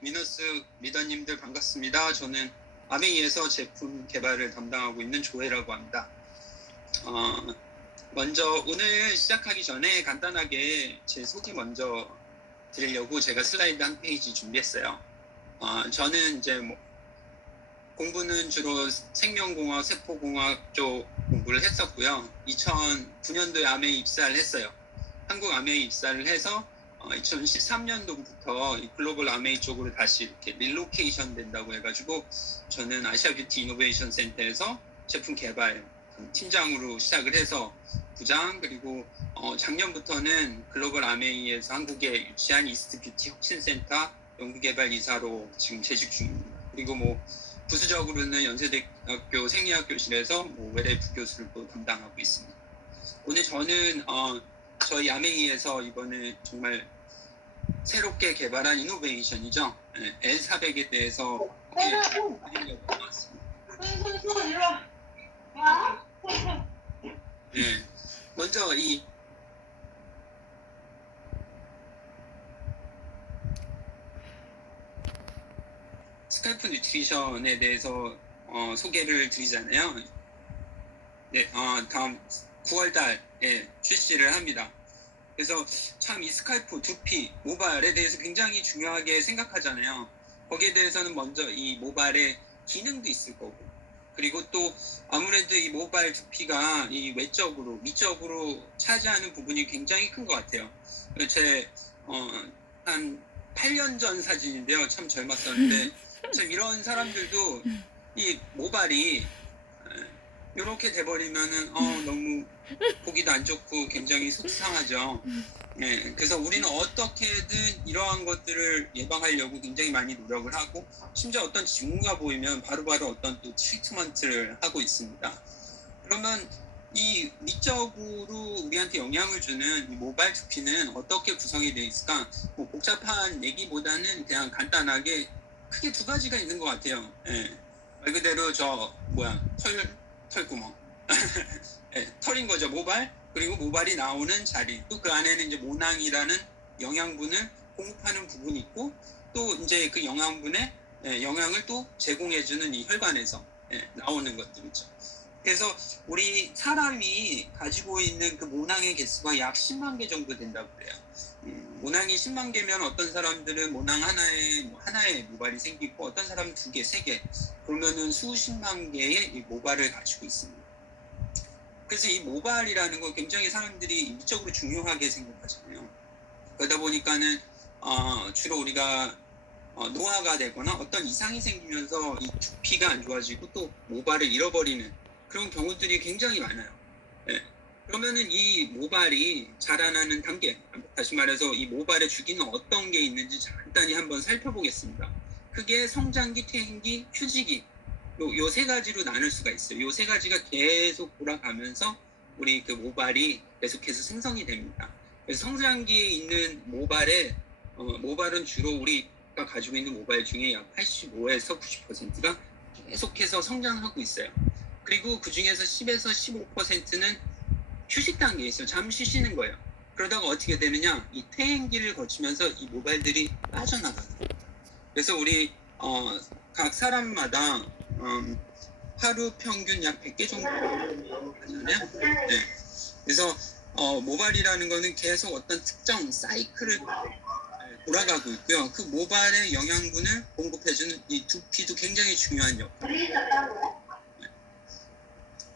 미너스 리더님들 반갑습니다. 저는 아메이에서 제품 개발을 담당하고 있는 조혜라고 합니다. 먼저 오늘 시작하기 전에 간단하게 제 소개 먼저 드리려고 제가 슬라이드 한 페이지 준비했어요. 저는 이제 공부는 주로 생명공학, 세포공학 쪽 공부를 했었고요. 2009년도에 아메이 입사를 했어요. 한국 아메이 입사를 해서 2013년도부터 이 글로벌 아메이 쪽으로 다시 이렇게 릴로케이션 된다고 해가지고 저는 아시아 뷰티 이노베이션 센터에서 제품 개발 팀장으로 시작을 해서 부장, 그리고 작년부터는 글로벌 아메이에서 한국에 유치한 이스트 뷰티 혁신센터 연구개발 이사로 지금 재직 중입니다. 그리고 부수적으로는 연세대학교 생리학교실에서 외래 부교수를 또 담당하고 있습니다. 오늘 저는 저희 아메이에서 이번에 정말 새롭게 개발한 이노베이션이죠. L400에 대해서 드리려고 나왔습니다. 먼저 이 스칼프 뉴트리션에 대해서 소개를 드리잖아요. 다음 9월 달에 출시를 합니다. 그래서 참 이 스칼프, 두피, 모발에 대해서 굉장히 중요하게 생각하잖아요. 거기에 대해서는 먼저 이 모발의 기능도 있을 거고, 그리고 또 아무래도 이 모발 두피가 이 외적으로, 미적으로 차지하는 부분이 굉장히 큰 것 같아요. 제 한 8년 전 사진인데요. 참 젊었었는데 참 이런 사람들도 이 모발이 이렇게 돼버리면은 너무 보기도 안 좋고 굉장히 속상하죠. 그래서 우리는 어떻게든 이러한 것들을 예방하려고 굉장히 많이 노력을 하고, 심지어 어떤 징후가 보이면 바로바로 어떤 또 트리트먼트를 하고 있습니다. 그러면 이 미적으로 우리한테 영향을 주는 이 모발 두피는 어떻게 구성이 되어 있을까? 복잡한 얘기보다는 그냥 간단하게 크게 두 가지가 있는 것 같아요. 말 그대로 털구멍. 털인 거죠, 모발. 그리고 모발이 나오는 자리. 또 그 안에는 이제 모낭이라는 영양분을 공급하는 부분이 있고, 또 이제 그 영양분에 영양을 또 제공해주는 이 혈관에서 나오는 것들이죠. 그래서 우리 사람이 가지고 있는 그 모낭의 개수가 약 10만 개 정도 된다고 그래요. 모낭이 10만 개면 어떤 사람들은 모낭 하나에 모발이 생기고, 어떤 사람은 2개, 3개, 그러면은 수십만 개의 이 모발을 가지고 있습니다. 그래서 이 모발이라는 거 굉장히 사람들이 미적으로 중요하게 생각하잖아요. 그러다 보니까는 주로 우리가 노화가 되거나 어떤 이상이 생기면서 이 두피가 안 좋아지고 또 모발을 잃어버리는 그런 경우들이 굉장히 많아요. 그러면은 이 모발이 자라나는 단계, 다시 말해서 이 모발의 주기는 어떤 게 있는지 간단히 한번 살펴보겠습니다. 크게 성장기, 퇴행기, 휴지기, 요 세 가지로 나눌 수가 있어요. 요 세 가지가 계속 돌아가면서 우리 그 모발이 계속해서 생성이 됩니다. 그래서 성장기에 있는 모발은 주로 우리가 가지고 있는 모발 중에 약 85에서 90%가 계속해서 성장하고 있어요. 그리고 그 중에서 10에서 15%는 휴식 단계에 있어요. 잠시 쉬는 거예요. 그러다가 어떻게 되느냐, 이 퇴행기를 거치면서 이 모발들이 빠져나가요. 그래서 우리 각 사람마다 하루 평균 약 100개 정도 하잖아요. 그래서 모발이라는 거는 계속 어떤 특정 사이클을 돌아가고 있고요. 그 모발의 영양분을 공급해주는 이 두피도 굉장히 중요한 역할을.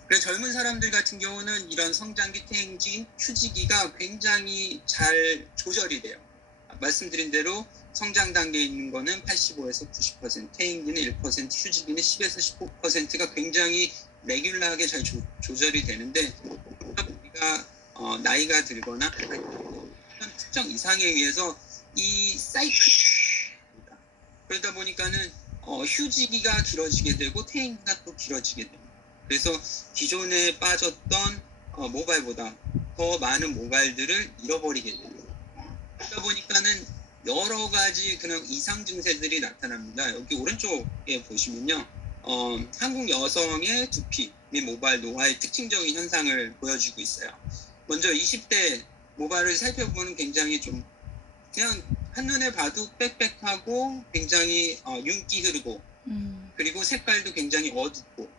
그래서 젊은 사람들 같은 경우는 이런 성장기, 퇴행기, 휴지기가 굉장히 잘 조절이 돼요. 말씀드린 대로 성장 단계에 있는 거는 85에서 90%, 퇴행기는 1%, 휴지기는 10에서 15%가 굉장히 레귤러하게 잘 조절이 되는데, 우리가 나이가 들거나 어떤 특정 이상에 의해서 이 사이클입니다. 그러다 보니까는 휴지기가 길어지게 되고 퇴행기가 또 길어지게 됩니다. 그래서 기존에 빠졌던 모발보다 더 많은 모발들을 잃어버리게 됩니다. 그러다 보니까는 여러 가지 그런 이상 증세들이 나타납니다. 여기 오른쪽에 보시면요, 한국 여성의 두피 및 모발 노화의 특징적인 현상을 보여주고 있어요. 먼저 20대 모발을 살펴보면 굉장히 좀 그냥 한눈에 봐도 빽빽하고 굉장히 윤기 흐르고 그리고 색깔도 굉장히 어둡고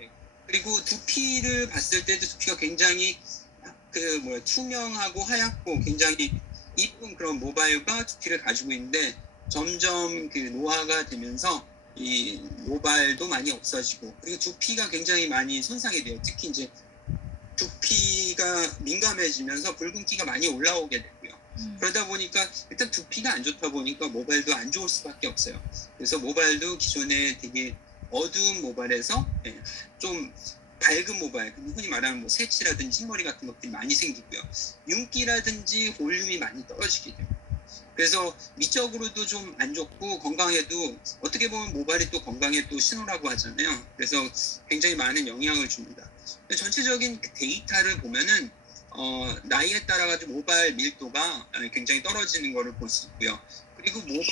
예. 그리고 두피를 봤을 때도 두피가 굉장히 투명하고 하얗고 굉장히 이쁜 그런 모발과 두피를 가지고 있는데 점점 그 노화가 되면서 이 모발도 많이 없어지고 그리고 두피가 굉장히 많이 손상이 돼요. 특히 이제 두피가 민감해지면서 붉은기가 많이 올라오게 되고요. 그러다 보니까 일단 두피가 안 좋다 보니까 모발도 안 좋을 수밖에 없어요. 그래서 모발도 기존에 되게 어두운 모발에서 좀 밝은 모발, 흔히 말하는 뭐 새치라든지 흰머리 같은 것들이 많이 생기고요. 윤기라든지 볼륨이 많이 떨어지게 돼요. 그래서 미적으로도 좀 안 좋고 건강에도 어떻게 보면 모발이 또 건강에 또 신호라고 하잖아요. 그래서 굉장히 많은 영향을 줍니다. 전체적인 데이터를 보면은 나이에 따라 가지고 모발 밀도가 굉장히 떨어지는 것을 볼 수 있고요. 그리고 모발이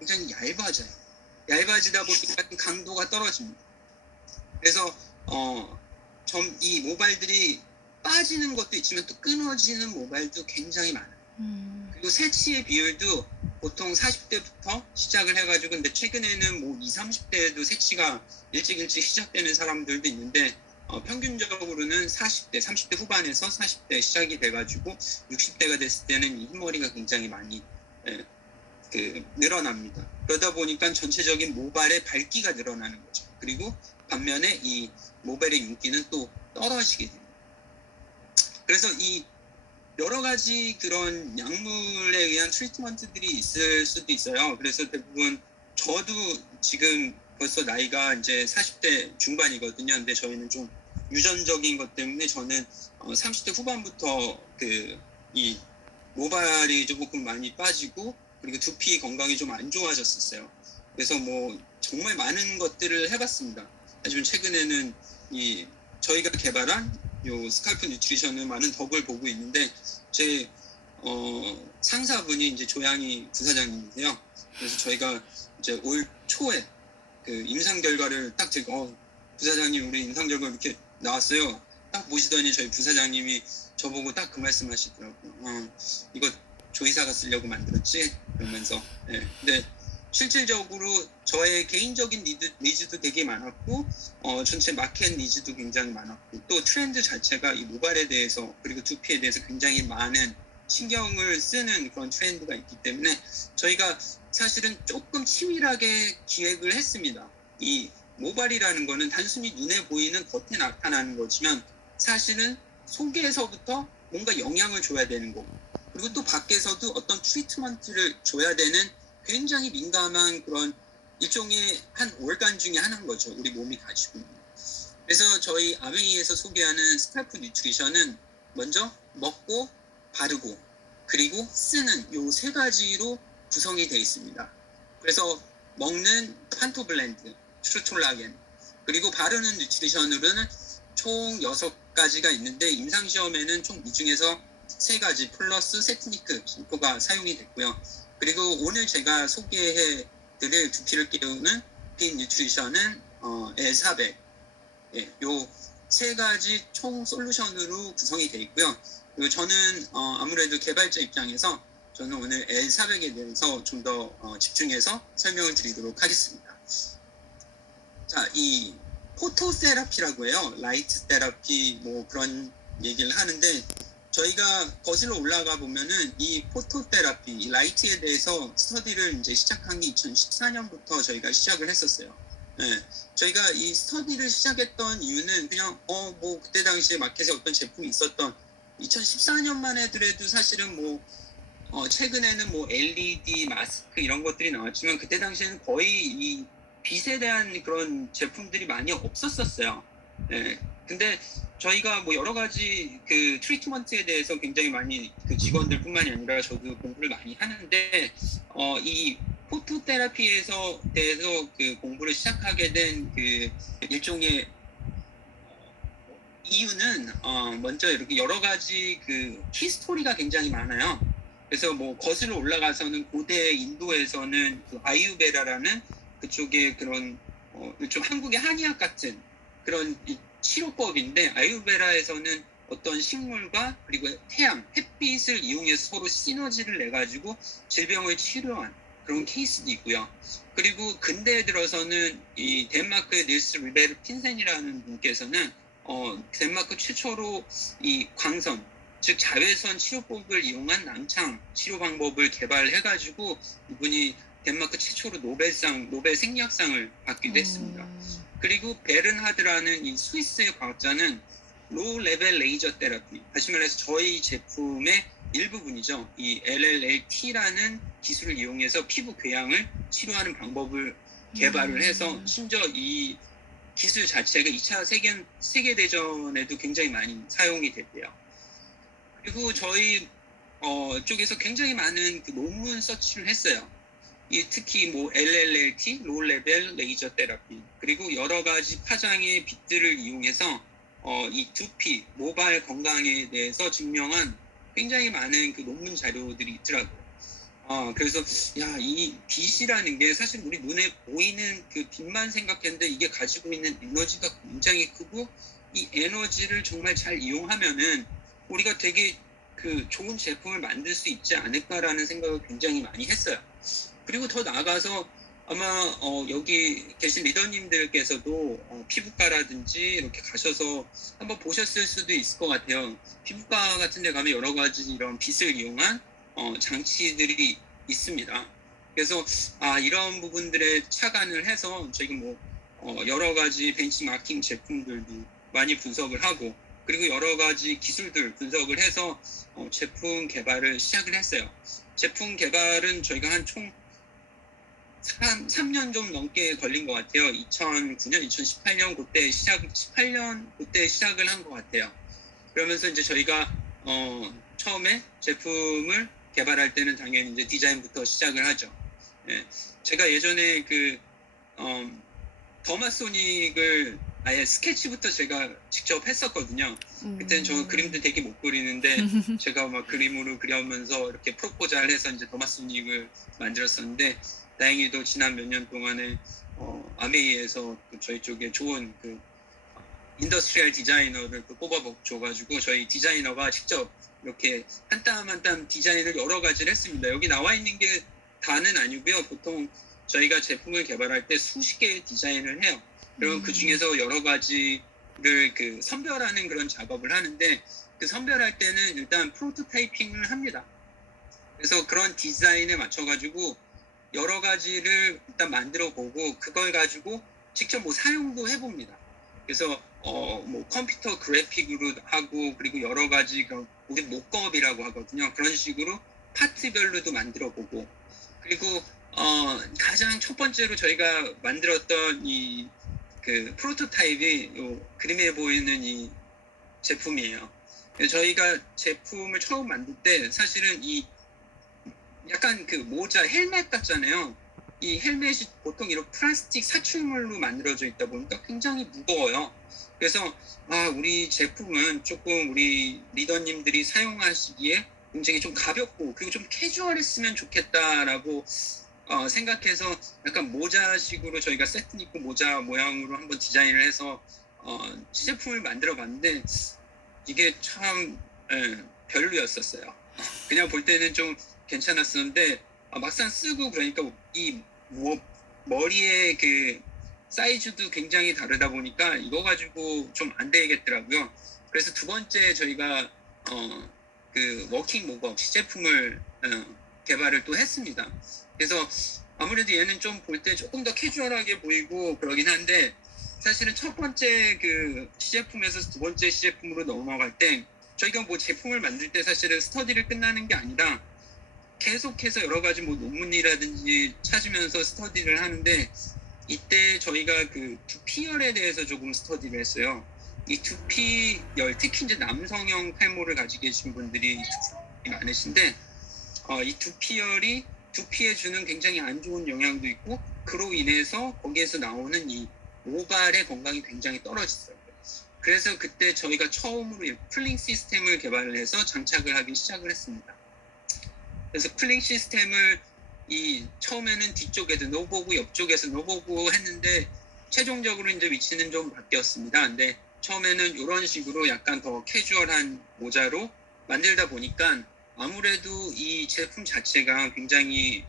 굉장히 얇아져요. 얇아지다 보니까 강도가 떨어집니다. 그래서 이 모발들이 빠지는 것도 있지만 또 끊어지는 모발도 굉장히 많아요. 그리고 새치의 비율도 보통 40대부터 시작을 해가지고 근데 최근에는 뭐 20, 30대에도 새치가 일찍 시작되는 사람들도 있는데 평균적으로는 40대, 30대 후반에서 40대 시작이 돼가지고 60대가 됐을 때는 이 흰머리가 굉장히 많이 늘어납니다. 그러다 보니까 전체적인 모발의 밝기가 늘어나는 거죠. 그리고 반면에 이 모발의 윤기는 또 떨어지게 됩니다. 그래서 이 여러 가지 그런 약물에 의한 트리트먼트들이 있을 수도 있어요. 그래서 대부분 저도 지금 벌써 나이가 이제 40대 중반이거든요. 근데 저희는 좀 유전적인 것 때문에 저는 30대 후반부터 이 모발이 조금 많이 빠지고 그리고 두피 건강이 좀 안 좋아졌었어요. 그래서 뭐 정말 많은 것들을 해봤습니다. 하지만 최근에는 이 저희가 개발한 요 스칼프 뉴트리션은 많은 덕을 보고 있는데 제 상사분이 이제 조양희 부사장님이세요. 그래서 저희가 이제 올 초에 그 임상 결과를 딱 제가 부사장님 우리 임상 결과 이렇게 나왔어요. 딱 보시더니 저희 부사장님이 저보고 딱 그 말씀하시더라고요. 이거 조이사가 쓰려고 만들었지? 그러면서 근데 실질적으로 저의 개인적인 니즈도 되게 많았고 전체 마켓 니즈도 굉장히 많았고 또 트렌드 자체가 이 모발에 대해서 그리고 두피에 대해서 굉장히 많은 신경을 쓰는 그런 트렌드가 있기 때문에 저희가 사실은 조금 치밀하게 기획을 했습니다. 이 모발이라는 거는 단순히 눈에 보이는 겉에 나타나는 거지만 사실은 속에서부터 뭔가 영향을 줘야 되는 거고 그리고 또 밖에서도 어떤 트리트먼트를 줘야 되는 굉장히 민감한 그런 일종의 한 올간 중에 하나인 거죠. 우리 몸이 가지고 있는. 그래서 저희 아메이에서 소개하는 스칼프 뉴트리션은 먼저 먹고 바르고 그리고 쓰는 요 세 가지로 구성이 되어 있습니다. 그래서 먹는 판토블렌드, 트루톨라겐 그리고 바르는 뉴트리션으로는 총 6가지가 있는데 임상시험에는 총 이 중에서 3가지 플러스 세트니크 기포가 사용이 됐고요. 그리고 오늘 제가 소개해 드릴 두피를 깨우는 핀 뉴트리션은 L400 요 3가지 총 솔루션으로 구성이 되어 있고요. 그리고 저는 아무래도 개발자 입장에서 저는 오늘 L400에 대해서 좀 더 집중해서 설명을 드리도록 하겠습니다. 자, 이 포토세라피라고 해요. 라이트 세라피 뭐 그런 얘기를 하는데 저희가 거슬러 올라가 보면은 이 포토테라피, 이 라이트에 대해서 스터디를 이제 시작한 게 2014년부터 저희가 시작을 했었어요. 저희가 이 스터디를 시작했던 이유는 그냥 뭐 그때 당시에 마켓에 어떤 제품이 있었던 2014년만 해도 사실은 뭐 최근에는 뭐 LED 마스크 이런 것들이 나왔지만 그때 당시에는 거의 이 빛에 대한 그런 제품들이 많이 없었었어요. 근데 저희가 뭐 여러 가지 그 트리트먼트에 대해서 굉장히 많이 그 직원들뿐만이 아니라 저도 공부를 많이 하는데 이 포토테라피에서 대해서 그 공부를 시작하게 된 그 일종의 이유는 먼저 이렇게 여러 가지 그 히스토리가 굉장히 많아요. 그래서 뭐 거슬러 올라가서는 고대 인도에서는 그 아유베라라는 그쪽에 그런 좀 한국의 한의학 같은 그런 치료법인데 아유베라에서는 어떤 식물과 그리고 태양, 햇빛을 이용해서 서로 시너지를 내 가지고 질병을 치료한 그런 케이스도 있고요. 그리고 근대에 들어서는 이 덴마크의 닐스 리베르 핀센이라는 분께서는 덴마크 최초로 이 광선, 즉 자외선 치료법을 이용한 난창 치료 방법을 개발해 가지고 이분이 덴마크 최초로 노벨 생리학상을 받기도 했습니다. 그리고 베른하드라는 이 스위스의 과학자는 로우 레벨 레이저 테라피, 다시 말해서 저희 제품의 일부분이죠. 이 LLLT라는 기술을 이용해서 피부 궤양을 치료하는 방법을 개발을 해서 심지어 이 기술 자체가 2차 세계대전에도 굉장히 많이 사용이 됐대요. 그리고 저희 쪽에서 굉장히 많은 그 논문 서치를 했어요. 특히 뭐 LLLT, 로우 레벨 레이저 테라피, 그리고 여러 가지 파장의 빛들을 이용해서 이 두피, 모발 건강에 대해서 증명한 굉장히 많은 그 논문 자료들이 있더라고요. 그래서 이 빛이라는 게 사실 우리 눈에 보이는 그 빛만 생각했는데 이게 가지고 있는 에너지가 굉장히 크고, 이 에너지를 정말 잘 이용하면은 우리가 되게 그 좋은 제품을 만들 수 있지 않을까라는 생각을 굉장히 많이 했어요. 그리고 더 나아가서 아마 여기 계신 리더님들께서도 피부과라든지 이렇게 가셔서 한번 보셨을 수도 있을 것 같아요. 피부과 같은 데 가면 여러 가지 이런 빛을 이용한 장치들이 있습니다. 그래서 이런 부분들에 착안을 해서 저희가 뭐 여러 가지 벤치마킹 제품들도 많이 분석을 하고, 그리고 여러 가지 기술들 분석을 해서 제품 개발을 시작을 했어요. 제품 개발은 저희가 한 총 3년 좀 넘게 걸린 것 같아요. 2009년, 2018년 그때 18년 그때 시작을 한 것 같아요. 그러면서 이제 저희가 처음에 제품을 개발할 때는 당연히 이제 디자인부터 시작을 하죠. 예, 제가 예전에 그 더마소닉을 아예 스케치부터 제가 직접 했었거든요. 그때는 저 그림도 되게 못 그리는데 제가 막 그림으로 그려면서 이렇게 프로포즈를 해서 이제 더마소닉을 만들었었는데, 다행히도 지난 몇 년 동안에 아메이에서 저희 쪽에 좋은 그 인더스트리얼 디자이너를 또 뽑아줘가지고 저희 디자이너가 직접 이렇게 한 땀 한 땀 디자인을 여러 가지를 했습니다. 여기 나와 있는 게 다는 아니고요. 보통 저희가 제품을 개발할 때 수십 개의 디자인을 해요. 그리고 그 중에서 여러 가지를 그 선별하는 그런 작업을 하는데, 그 선별할 때는 일단 프로토타이핑을 합니다. 그래서 그런 디자인에 맞춰가지고 여러 가지를 일단 만들어 보고, 그걸 가지고 직접 뭐 사용도 해봅니다. 그래서 뭐 컴퓨터 그래픽으로 하고, 그리고 여러 가지 우리 목업이라고 하거든요. 그런 식으로 파트별로도 만들어 보고, 그리고 가장 첫 번째로 저희가 만들었던 이 그 프로토타입이 그림에 보이는 이 제품이에요. 저희가 제품을 처음 만들 때 사실은 이 약간 그 모자 헬멧 같잖아요. 이 헬멧이 보통 이런 플라스틱 사출물로 만들어져 있다 보니까 굉장히 무거워요. 그래서 우리 제품은 조금 우리 리더님들이 사용하시기에 굉장히 좀 가볍고 그리고 좀 캐주얼했으면 좋겠다라고 생각해서 약간 모자식으로 저희가 세트 입고 모자 모양으로 한번 디자인을 해서 시제품을 만들어 봤는데, 이게 참 별로였었어요. 그냥 볼 때는 좀 괜찮았었는데 막상 쓰고 그러니까 이 머리의 그 사이즈도 굉장히 다르다 보니까 이거 가지고 좀 안 되겠더라고요. 그래서 두 번째 저희가 그 워킹 목업 시제품을 개발을 또 했습니다. 그래서 아무래도 얘는 좀 볼 때 조금 더 캐주얼하게 보이고 그러긴 한데, 사실은 첫 번째 그 시제품에서 두 번째 시제품으로 넘어갈 때 저희가 뭐 제품을 만들 때 사실은 스터디를 끝나는 게 아니라 계속해서 여러 가지 뭐 논문이라든지 찾으면서 스터디를 하는데, 이때 저희가 그 두피열에 대해서 조금 스터디를 했어요. 이 두피열, 특히 이제 남성형 탈모를 가지고 계신 분들이 많으신데, 이 두피열이 두피에 주는 굉장히 안 좋은 영향도 있고, 그로 인해서 거기에서 나오는 이 모발의 건강이 굉장히 떨어지더라고요. 그래서 그때 저희가 처음으로 쿨링 시스템을 개발을 해서 장착을 하기 시작을 했습니다. 그래서 쿨링 시스템을 처음에는 뒤쪽에도 노보고 옆쪽에서 노보고 했는데, 최종적으로 이제 위치는 좀 바뀌었습니다. 근데 처음에는 이런 식으로 약간 더 캐주얼한 모자로 만들다 보니까 아무래도 이 제품 자체가 굉장히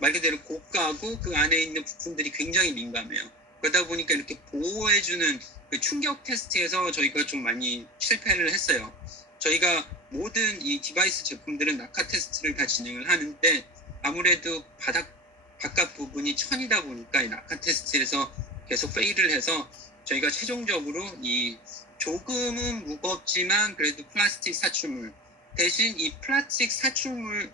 말 그대로 고가고 그 안에 있는 부품들이 굉장히 민감해요. 그러다 보니까 이렇게 보호해주는 그 충격 테스트에서 저희가 좀 많이 실패를 했어요. 저희가 모든 이 디바이스 제품들은 낙하 테스트를 다 진행을 하는데 아무래도 바깥 부분이 천이다 보니까 이 낙하 테스트에서 계속 페일을 해서 저희가 최종적으로 이 조금은 무겁지만 그래도 플라스틱 사출물 대신 이 플라스틱 사출물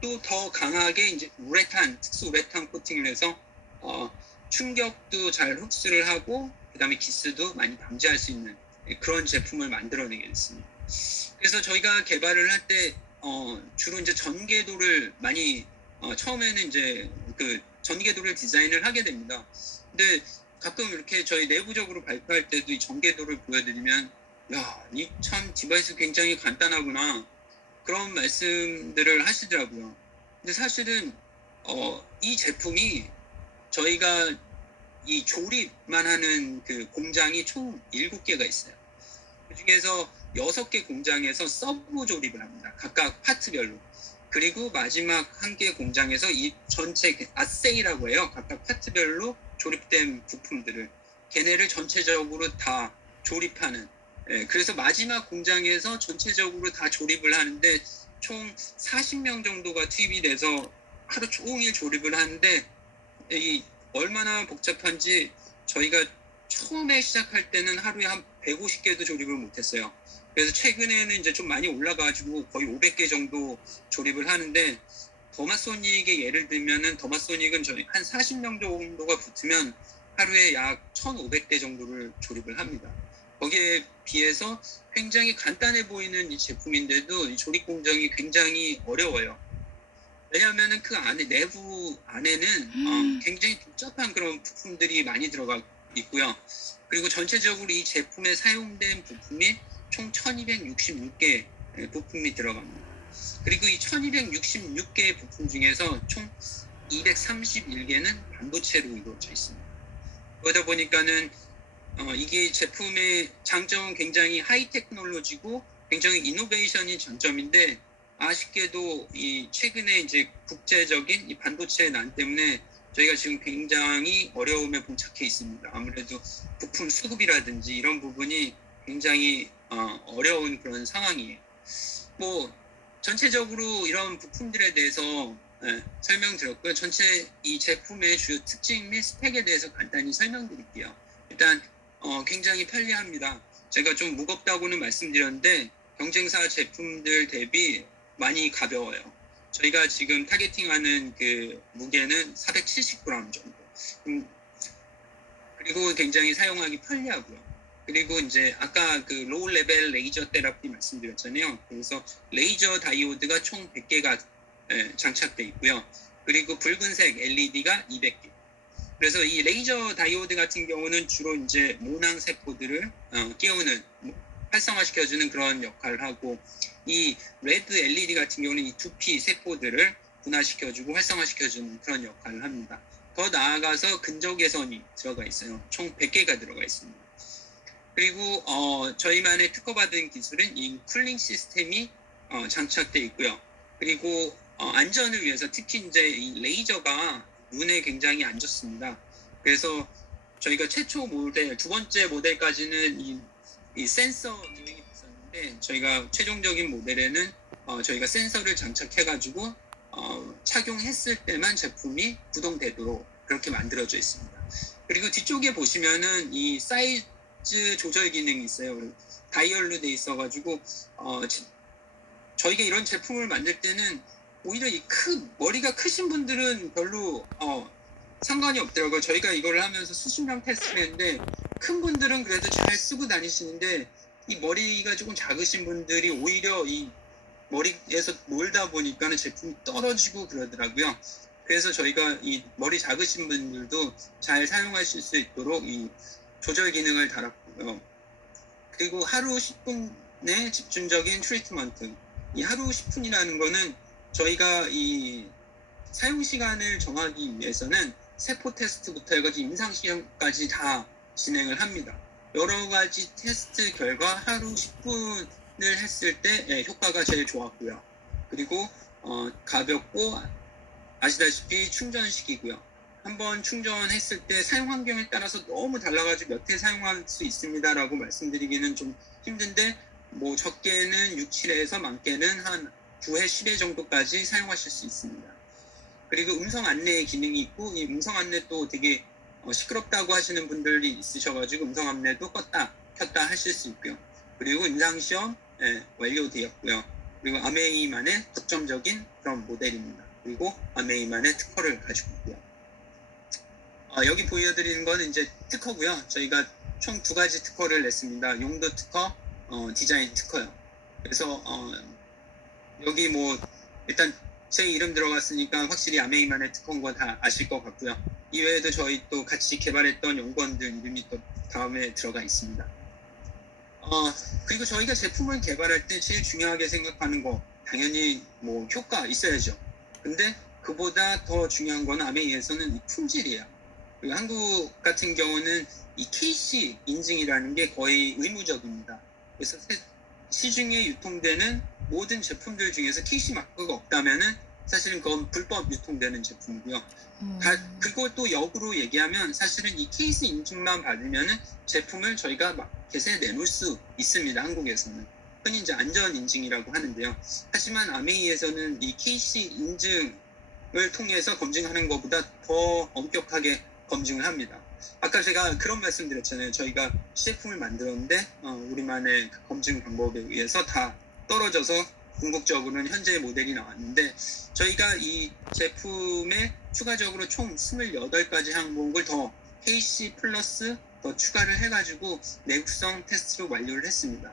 또 더 강하게 이제 우레탄, 특수 우레탄 코팅을 해서 충격도 잘 흡수를 하고 그다음에 기스도 많이 방지할 수 있는 그런 제품을 만들어내게 됐습니다. 그래서 저희가 개발을 할 때 주로 이제 전개도를 많이 처음에는 이제 그 전개도를 디자인을 하게 됩니다. 근데 가끔 이렇게 저희 내부적으로 발표할 때도 이 전개도를 보여드리면 야, 이 참 디바이스 굉장히 간단하구나. 그런 말씀들을 하시더라고요. 근데 사실은 이 제품이 저희가 이 조립만 하는 그 공장이 총 7개가 있어요. 그중에서 6개 공장에서 서브 조립을 합니다. 각각 파트별로. 그리고 마지막 1개 공장에서 이 전체 아세이라고 해요. 각각 파트별로 조립된 부품들을 걔네를 전체적으로 다 조립하는 그래서 마지막 공장에서 전체적으로 다 조립을 하는데 총 40명 정도가 투입이 돼서 하루 종일 조립을 하는데 이 얼마나 복잡한지 저희가 처음에 시작할 때는 하루에 한 150개도 조립을 못했어요. 그래서 최근에는 이제 좀 많이 올라가지고 거의 500개 정도 조립을 하는데 더마소닉의 예를 들면은 더마소닉은 저희 한 40명 정도가 붙으면 하루에 약 1,500대 정도를 조립을 합니다. 거기에 비해서 굉장히 간단해 보이는 이 제품인데도 이 조립 공정이 굉장히 어려워요. 왜냐하면은 그 안에 내부 안에는 굉장히 복잡한 그런 부품들이 많이 들어가 있고요. 그리고 전체적으로 이 제품에 사용된 부품이 총 1,266개 부품이 들어갑니다. 그리고 이 1,266개의 부품 중에서 총 231개는 반도체로 이루어져 있습니다. 그러다 보니까는 이게 제품의 장점은 굉장히 하이 테크놀로지고 굉장히 이노베이션이 장점인데 아쉽게도 이 최근에 이제 국제적인 이 반도체 난 때문에 저희가 지금 굉장히 어려움에 봉착해 있습니다. 아무래도 부품 수급이라든지 이런 부분이 굉장히 어려운 그런 상황이에요. 뭐 전체적으로 이런 부품들에 대해서 설명드렸고요. 전체 이 제품의 주요 특징 및 스펙에 대해서 간단히 설명드릴게요. 일단 굉장히 편리합니다. 제가 좀 무겁다고는 말씀드렸는데 경쟁사 제품들 대비 많이 가벼워요. 저희가 지금 타겟팅하는 그 무게는 470g 정도. 그리고 굉장히 사용하기 편리하고요. 그리고 이제 아까 그 로우 레벨 레이저 테라피 말씀드렸잖아요. 그래서 레이저 다이오드가 총 100개가 장착돼 있고요. 그리고 붉은색 LED가 200개. 그래서 이 레이저 다이오드 같은 경우는 주로 이제 모낭 세포들을 깨우는 활성화시켜주는 그런 역할을 하고 이 레드 LED 같은 경우는 이 두피 세포들을 분화시켜주고 활성화시켜주는 그런 역할을 합니다. 더 나아가서 근적 개선이 들어가 있어요. 총 100개가 들어가 있습니다. 그리고 저희만의 특허받은 기술은 이 쿨링 시스템이 장착돼 있고요. 그리고 안전을 위해서 특히 이제 이 레이저가 눈에 굉장히 안 좋습니다. 그래서 저희가 최초 모델, 두 번째 모델까지는 이 센서 기능이 있었는데 저희가 최종적인 모델에는 저희가 센서를 장착해가지고 착용했을 때만 제품이 구동되도록 그렇게 만들어져 있습니다. 그리고 뒤쪽에 보시면은 이 사이즈 조절 기능이 있어요. 다이얼로 돼 있어가지고 저희가 이런 제품을 만들 때는 오히려 이 머리가 크신 분들은 별로 상관이 없더라고요. 저희가 이걸 하면서 수십 명 테스트를 했는데 큰 분들은 그래도 잘 쓰고 다니시는데 이 머리가 조금 작으신 분들이 오히려 이 머리에서 몰다 보니까는 제품이 떨어지고 그러더라고요. 그래서 저희가 이 머리 작으신 분들도 잘 사용하실 수 있도록 이 조절 기능을 달았고요. 그리고 하루 10분의 집중적인 트리트먼트. 이 하루 10분이라는 거는 저희가 이 사용 시간을 정하기 위해서는 세포 테스트부터 해가지고 임상 시험까지 다 진행을 합니다. 여러 가지 테스트 결과 하루 10분을 했을 때 효과가 제일 좋았고요. 그리고 가볍고 아시다시피 충전식이고요. 한번 충전했을 때 사용 환경에 따라서 너무 달라가지고 몇 회 사용할 수 있습니다라고 말씀드리기는 좀 힘든데 뭐 적게는 6, 7회에서 많게는 한 9회, 10회 정도까지 사용하실 수 있습니다. 그리고 음성 안내 기능이 있고 이 음성 안내 또 되게 시끄럽다고 하시는 분들이 있으셔가지고 음성 안내도 껐다 켰다 하실 수 있고요. 그리고 임상시험 완료되었고요. 그리고 아메이만의 독점적인 그런 모델입니다. 그리고 아메이만의 특허를 가지고 있고요. 여기 보여드리는 거는 이제 특허고요. 저희가 총 2가지 특허를 냈습니다. 용도 특허, 디자인 특허요. 그래서 여기 뭐 일단 제 이름 들어갔으니까 확실히 아메이만의 특허인 거 다 아실 것 같고요. 이외에도 저희 또 같이 개발했던 연구원들 이름이 또 다음에 들어가 있습니다. 그리고 저희가 제품을 개발할 때 제일 중요하게 생각하는 거 당연히 뭐 효과 있어야죠. 근데 그보다 더 중요한 건 아메이에서는 이 품질이에요. 그리고 한국 같은 경우는 이 KC 인증이라는 게 거의 의무적입니다. 그래서 시중에 유통되는 모든 제품들 중에서 KC 마크가 없다면은 사실은 그건 불법 유통되는 제품이고요. 그걸 또 역으로 얘기하면 사실은 이 KC 인증만 받으면은 제품을 저희가 마켓에 내놓을 수 있습니다. 한국에서는 흔히 이제 안전 인증이라고 하는데요. 하지만 아메이에서는 이 KC 인증을 통해서 검증하는 것보다 더 엄격하게 검증을 합니다. 아까 제가 그런 말씀드렸잖아요. 저희가 시제품을 만들었는데 우리만의 그 검증 방법에 의해서 다 떨어져서 궁극적으로는 현재의 모델이 나왔는데 저희가 이 제품에 추가적으로 총 28가지 항목을 더 KC 플러스 더 추가를 해가지고 내구성 테스트를 완료를 했습니다.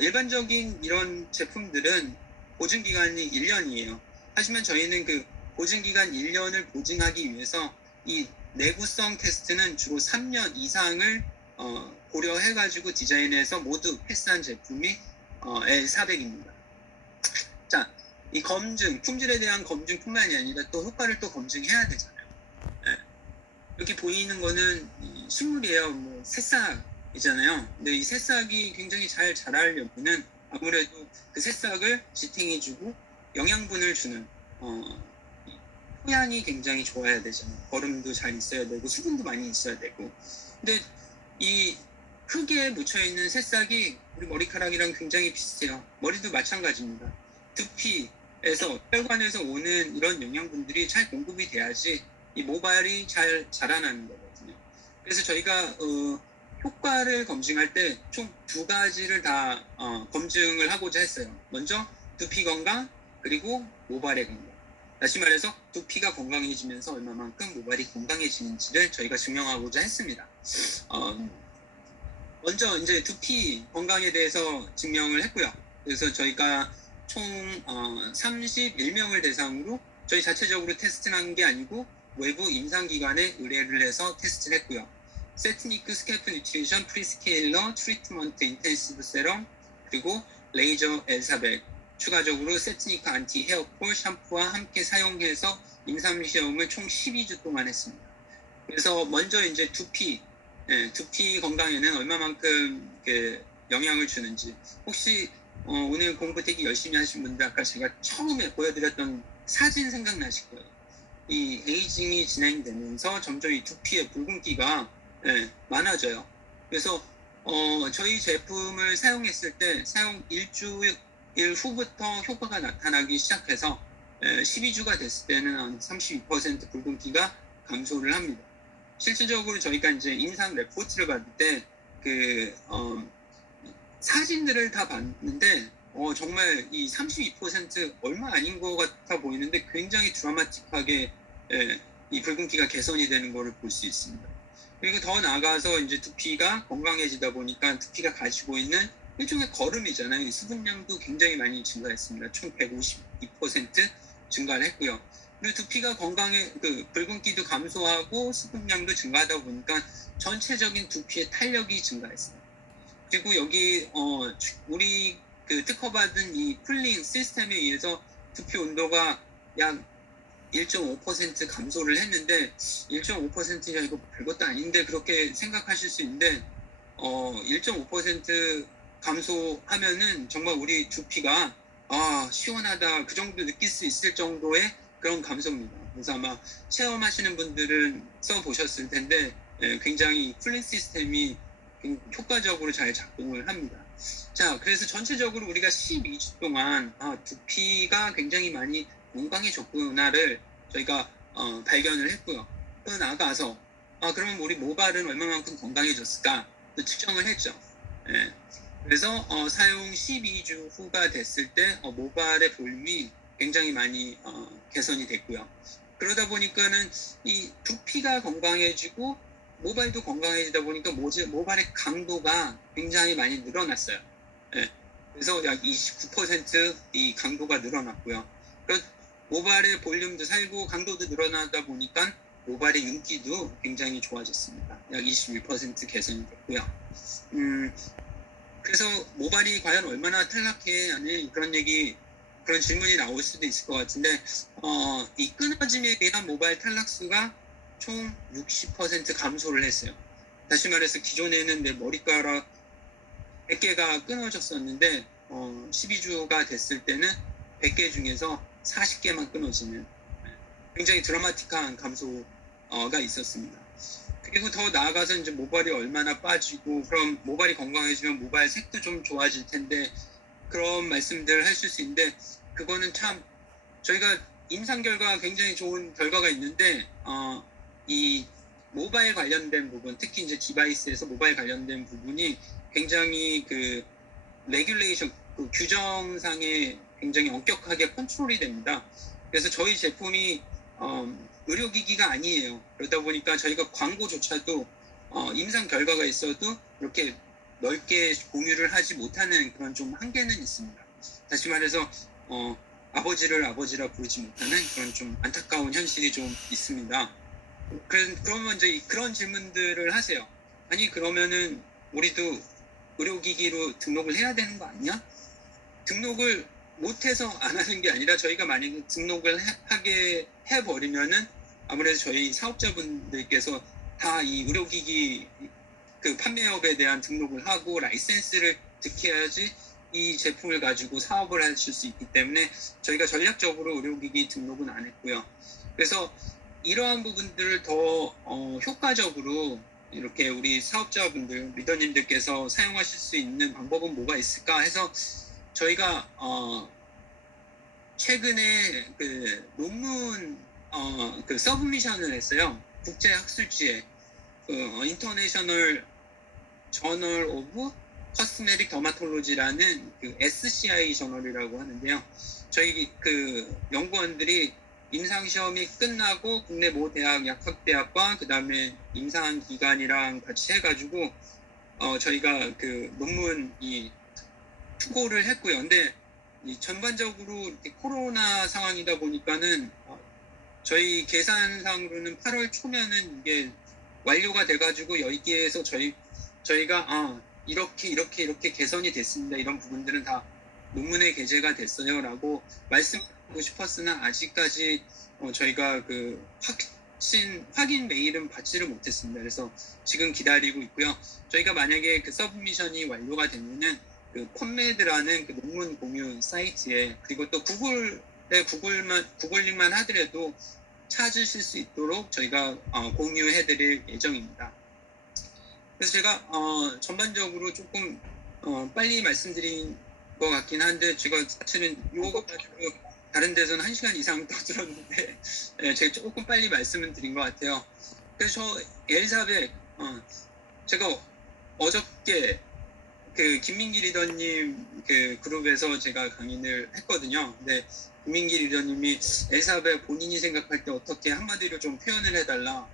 일반적인 이런 제품들은 보증기간이 1년이에요. 하지만 저희는 그 보증기간 1년을 보증하기 위해서 이 내구성 테스트는 주로 3년 이상을 고려해가지고 디자인해서 모두 패스한 제품이 L400입니다. 자, 이 검증, 품질에 대한 검증뿐만이 아니라 또 효과를 또 검증해야 되잖아요. 여기 보이는 거는 식물이에요. 뭐 새싹이잖아요. 근데 이 새싹이 굉장히 잘 자라려면은 아무래도 그 새싹을 지탱해주고 영양분을 주는 토양이 굉장히 좋아야 되잖아요. 거름도 잘 있어야 되고 수분도 많이 있어야 되고. 근데 이 흙에 묻혀있는 새싹이 우리 머리카락이랑 굉장히 비슷해요. 머리도 마찬가지입니다. 두피에서 혈관에서 오는 이런 영양분들이 잘 공급이 돼야지 이 모발이 잘 자라나는 거거든요. 그래서 저희가 효과를 검증할 때 총 2가지를 다 검증을 하고자 했어요. 먼저 두피 건강 그리고 모발의 건강. 다시 말해서 두피가 건강해지면서 얼마만큼 모발이 건강해지는지를 저희가 증명하고자 했습니다. 먼저 이제 두피 건강에 대해서 증명을 했고요. 그래서 저희가 총 31명을 대상으로 저희 자체적으로 테스트를 한 게 아니고 외부 임상기관에 의뢰를 해서 테스트를 했고요. 세트니크 스캘프 뉴트리션 프리스케일러 트리트먼트 인텐시브 세럼 그리고 레이저 L400 추가적으로 세트니크 안티 헤어폴 샴푸와 함께 사용해서 임상시험을 총 12주 동안 했습니다. 그래서 먼저 이제 두피 건강에는 얼마만큼 영향을 주는지 혹시 오늘 공부 되게 열심히 하신 분들 아까 제가 처음에 보여드렸던 사진 생각나실 거예요. 이 에이징이 진행되면서 점점 이 두피의 붉은기가 많아져요. 그래서 저희 제품을 사용했을 때 사용 일주일 후부터 효과가 나타나기 시작해서 12주가 됐을 때는 한 32% 붉은기가 감소를 합니다. 실질적으로 저희가 이제 임상 레포트를 받을 때 사진들을 다 봤는데 정말 이 32% 얼마 아닌 것 같아 보이는데 굉장히 드라마틱하게 이 붉은기가 개선이 되는 것을 볼 수 있습니다. 그리고 더 나아가서 이제 두피가 건강해지다 보니까 두피가 가지고 있는 일종의 거름이잖아요. 수분량도 굉장히 많이 증가했습니다. 총 152% 증가를 했고요. 그리고 두피가 붉은기도 감소하고 수분량도 증가하다 보니까 전체적인 두피의 탄력이 증가했어요. 그리고 여기 우리 특허받은 이 쿨링 시스템에 의해서 두피 온도가 약 1.5% 감소를 했는데 1.5%야 이거 별것도 아닌데 그렇게 생각하실 수 있는데 1.5% 감소하면은 정말 우리 두피가 시원하다 그 정도 느낄 수 있을 정도의 그런 감소입니다. 그래서 아마 체험하시는 분들은 써보셨을 텐데 굉장히 쿨링 시스템이 효과적으로 잘 작동을 합니다. 자, 그래서 전체적으로 우리가 12주 동안 두피가 굉장히 많이 건강해졌구나를 저희가 발견을 했고요. 또 나아가서 그러면 우리 모발은 얼마만큼 건강해졌을까 또 측정을 했죠. 예. 그래서 사용 12주 후가 됐을 때 모발의 볼륨이 굉장히 많이 개선이 됐고요. 그러다 보니까는 이 두피가 건강해지고 모발도 건강해지다 보니까 모발의 강도가 굉장히 많이 늘어났어요. 예. 그래서 약 29%이 강도가 늘어났고요. 그러니까 모발의 볼륨도 살고 강도도 늘어나다 보니까 모발의 윤기도 굉장히 좋아졌습니다. 약 21% 개선이 됐고요. 그래서 모발이 과연 얼마나 탈락해? 하는 그런 질문이 나올 수도 있을 것 같은데, 이 끊어짐에 의한 모발 탈락수가 총 60% 감소를 했어요. 다시 말해서 기존에는 내 머리카락 100개가 끊어졌었는데, 12주가 됐을 때는 100개 중에서 40개만 끊어지는 굉장히 드라마틱한 감소가 있었습니다. 그리고 더 나아가서 이제 모발이 얼마나 빠지고 그럼 모발이 건강해지면 모발 색도 좀 좋아질 텐데 그런 말씀들을 하실 수 있는데 그거는 참 저희가 임상 결과가 굉장히 좋은 결과가 있는데 이 모발 관련된 부분 특히 이제 디바이스에서 모발 관련된 부분이 굉장히 그 레귤레이션 그 규정상에 굉장히 엄격하게 컨트롤이 됩니다. 그래서 저희 제품이 의료기기가 아니에요. 그러다 보니까 저희가 광고조차도 임상 결과가 있어도 이렇게 넓게 공유를 하지 못하는 그런 좀 한계는 있습니다. 다시 말해서 아버지를 아버지라 부르지 못하는 그런 좀 안타까운 현실이 좀 있습니다. 그러면 이제 그런 질문들을 하세요. 아니 그러면은 우리도 의료기기로 등록을 해야 되는 거 아니야? 등록을 못해서 안 하는 게 아니라 저희가 만약에 등록을 하게 해버리면은 아무래도 저희 사업자분들께서 다 이 의료기기 그 판매업에 대한 등록을 하고 라이센스를 득해야지 이 제품을 가지고 사업을 하실 수 있기 때문에 저희가 전략적으로 의료기기 등록은 안 했고요. 그래서 이러한 부분들을 더 효과적으로 이렇게 우리 사업자분들, 리더님들께서 사용하실 수 있는 방법은 뭐가 있을까 해서 저희가 최근에 그 논문 그 서브미션을 했어요. 국제 학술지에 인터내셔널 저널 오브 커스메틱 더마톨로지라는 그 SCI 저널이라고 하는데요. 저희 그 연구원들이 임상 시험이 끝나고 국내 모 대학 약학대학과 그 다음에 임상 기관이랑 같이 해가지고 저희가 그 논문이 투고를 했고요. 근데 전반적으로 코로나 상황이다 보니까는 저희 계산상으로는 8월 초면은 이게 완료가 돼가지고 여기에서 저희가 이렇게 개선이 됐습니다. 이런 부분들은 다 논문에 게재가 됐어요라고 말씀드리고 싶었으나 아직까지 저희가 그 확인 메일은 받지를 못했습니다. 그래서 지금 기다리고 있고요. 저희가 만약에 그 서브미션이 완료가 되면은 그 펀메드라는 그 논문 공유 사이트에 그리고 또 구글링만 하더라도 찾으실 수 있도록 저희가 공유해드릴 예정입니다. 그래서 제가 전반적으로 조금 빨리 말씀드린 것 같긴 한데 제가 사실은 이거 가지고 다른 데서는 1시간 이상 떠들었는데 제가 조금 빨리 말씀을 드린 것 같아요. 그래서 저 엘사벳 제가 어저께 그 김민기 리더님 그 그룹에서 제가 강의를 했거든요. 근데 김민기 리더님이 엘사벳 본인이 생각할 때 어떻게 한마디로 좀 표현을 해달라.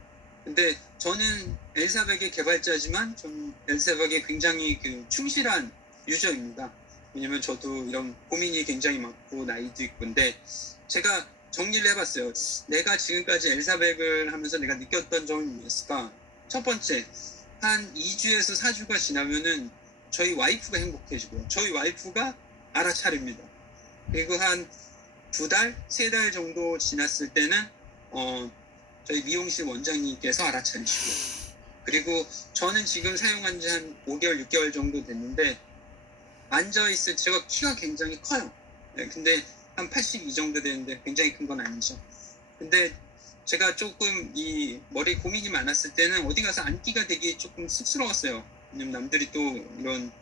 근데 저는 엘사백의 개발자지만 전 엘사백에 굉장히 그 충실한 유저입니다. 왜냐면 저도 이런 고민이 굉장히 많고 나이도 있고인데 제가 정리를 해봤어요. 내가 지금까지 엘사백을 하면서 내가 느꼈던 점이 뭐였을까? 첫 번째, 한 2주에서 4주가 지나면은 저희 와이프가 행복해지고요. 저희 와이프가 알아차립니다. 그리고 한 2달, 3달 정도 지났을 때는 저희 미용실 원장님께서 알아차리시고요. 그리고 저는 지금 사용한 지 한 5개월, 6개월 정도 됐는데 앉아있을 제가 키가 굉장히 커요. 네, 근데 한 82 정도 되는데 굉장히 큰 건 아니죠. 근데 제가 조금 이 머리 고민이 많았을 때는 어디 가서 앉기가 되게 조금 쑥스러웠어요. 왜냐면 남들이 또 이런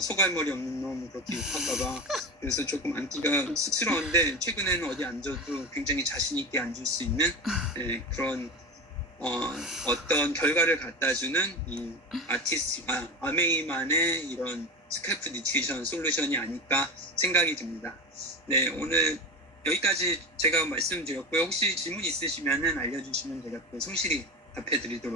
소갈머리 없는 놈 그렇게 할까봐. 그래서 조금 앉기가 쑥스러운데 최근에는 어디 앉아도 굉장히 자신 있게 앉을 수 있는 그런 어떤 결과를 갖다주는 이 아메이만의 이런 스칼프 뉴트리션 솔루션이 아닐까 생각이 듭니다. 네, 오늘 여기까지 제가 말씀드렸고요. 혹시 질문 있으시면은 알려주시면 제가 또 성실히 답해드리도록